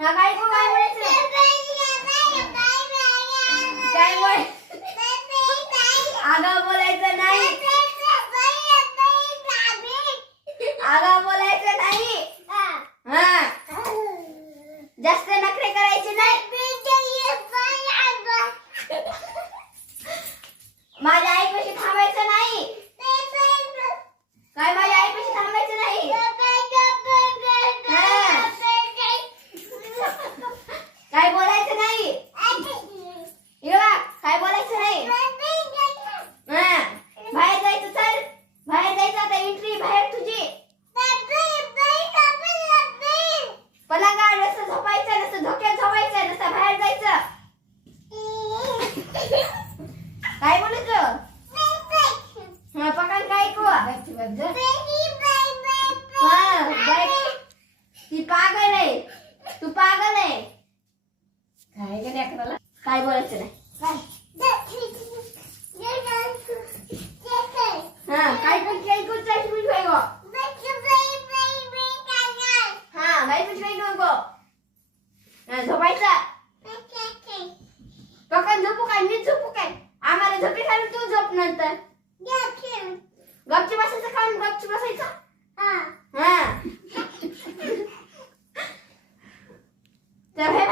हा काय बोलायचं काय बोल आगा बोलायचं नाही आगा बोलायचं नाही हा जास्त नखरे करायचे नाही माझ्या आईपाशी थांबायचं नाही काय माझ्या आईपाशी थांबायचं नाही काय बोलायचं नाही काय बोलायचं नाही बाहेर जायचं चल बाहेर जायचं आता एंट्री बाहेर तुझी पलंगावर नसतं झोपायचं नसतं धोक्यात झोपायचं नसतं बाहेर जायचं काय बोलायचं हा पकड काय ऐकू ती पागल आहे तू पागल आहे काय गे लेकराला काय बोलायचं नाही हा काय पण काय करू चालू मी गो हा बाई पण काय गो झोपायचं पकड झोपू काय मी झोपू काय आम्हाला झोपी खाली तू झोप नंतर गपची बसायचं खाऊन गपची बसायचं हा तर हे